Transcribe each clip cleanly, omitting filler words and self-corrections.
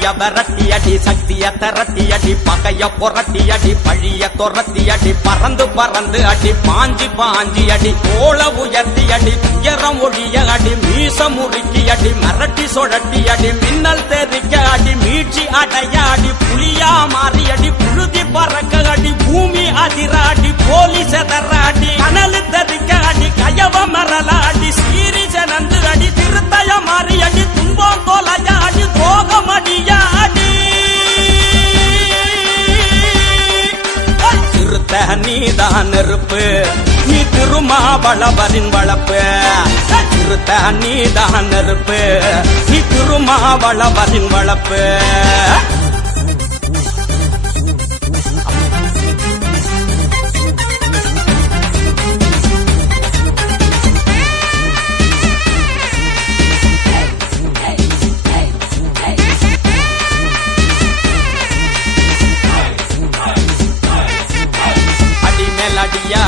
பழிய விரட்டி அடி சக்திய திரட்டி அடி பகைய புரட்டி அடி பழிய துரத்தி அடி பறந்து பறந்து அடி பாஞ்சி பாஞ்சி அடி கோல உயர்த்தி அடி உயரம் ஒழிய அடி மீச முறுக்கி அடி மிரட்டி சுழட்டி அடி மின்னல் தெரிக்க அடி மீட்சி அடைய அடி புலியா மாறி அடி புழுதி பறக்க அடி பூமி அதிர அடி போலி செதற அடி கனலு தெரிக்க அடி கயவ மரல அடி சீரி ஜனந்து அடி திருத்தய மாறி அடி துன்பம் தோலைய அடி போகம் அடிய அடி திருத்த நீதான் நெருப்பு நீ திருமாவளவரின் வளப்பு திருத்த நீதான் நெருப்பு நீ திருமாவளவரின் வளப்பு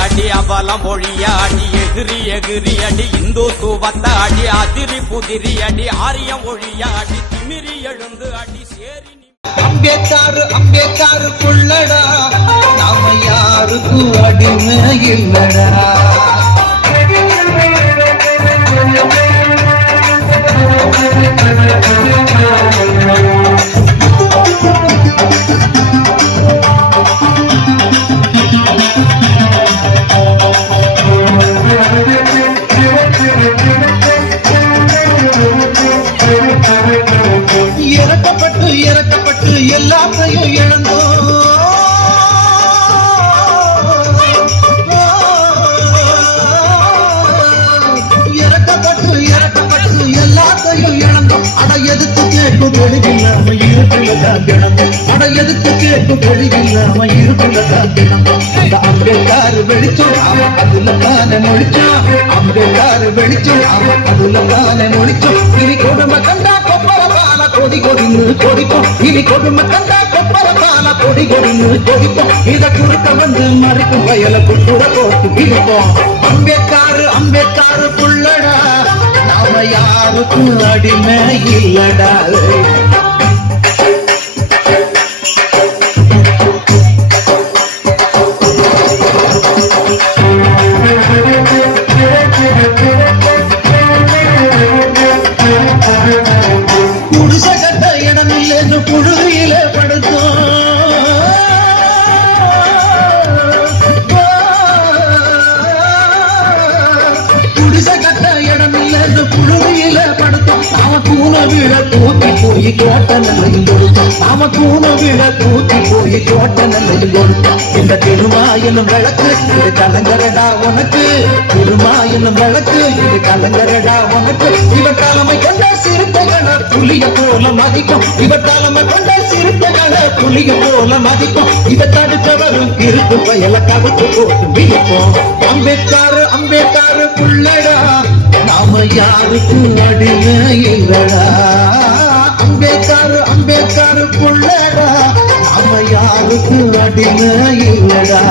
அடி அவலம் ஒழியாடி எகிரி எகிரி அடி இந்துத்துவத்த அடி அதிரி புதிரி அடி ஆரியம் ஒழியாடி திமிரி எழுந்து அடி சேரி அம்பேத்காரு அம்பேத்காரு புள்ளடா நாம யாருக்கும் அடிமை இல்லடா இறக்கப்பட்டு எல்லாத்தையும் இழந்தோம் இறக்கப்பட்டு எல்லாத்தையும் இழந்தோம் அட எதுக்கு கேட்கும் வெளியில்லாம இருக்குள்ளதான் கிடந்தோம் அட எதுக்கு கேட்கும் வெளியில்லாம இருக்குள்ளதான் கிடந்தோம் அந்த அம்பேத்காரு வெளிச்சோம் அவன் அதுல தானே மொழிச்சோம் அம்பேத்காரு வெளிச்சோம் அவன் அதுல தானே மொழிச்சோம் இனி கொடுமை கண்டா கொடி கொடின்னு கொடிப்போம் இனி கொடுமை கண்டா கொப்பரத்தால கொடி கொடின்னு கொடிப்போம் இத குறுக்க வந்து மறைக்கும் வயல குட்டுட போட்டு பிடிப்போம் அம்பேத்காரு அம்பேத்காரு புள்ளடா நாம யாருக்கும் அடிமை இல்லடா புழுதியில படுத்தோம் குடிசை கட்ட இடம் இல்லைன்னு புழுதியில படுத்தோம் நாம கூன விழ தூக்கி போய் கோட்ட நிலையில் கொடுத்தோம் நாம கூன விழ தூக்கி போய் கோட்ட நிலையில் கொடுத்தோம் இந்த திருமா என்னும் விளக்கு இது கலங்கரடா உனக்கு திருமா என்னும் விளக்கு இது கலங்கரடா உனக்கு இவன் தலைமை கொண்ட சிறுத்தைகளை புலிய போல மதிக்கும் இவன் தலைமை கொண்ட சிறுத்தைகளை புலிய போல மதிக்கும் இதை தடுத்தவரும் இருக்கு பயல கவுத்து போட்டு விழிப்போம் அம்பேத்காரு அம்பேத்காரு புள்ளடா நாம யாருக்கும் அடிமை இல்லடா அம்பேத்காரு அம்பேத்காரு புள்ளடா நாம யாருக்கும் அடிமை இல்லடா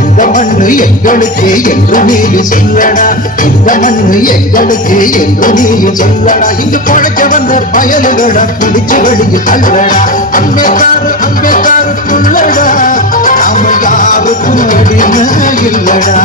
இந்த மண்ணு எங்களுக்கு என்று நீ சொல்லடா இந்த மண்ணு எங்களுக்கு என்று நீ சொல்லடா இங்கு பொழைக்க வந்த பயலுகள பிடிச்சு வெளியே தள்ளடா அம்பேத்காரு அம்பேத்காரு புள்ளடா நாம யாருக்கும் அடிமை இல்லடா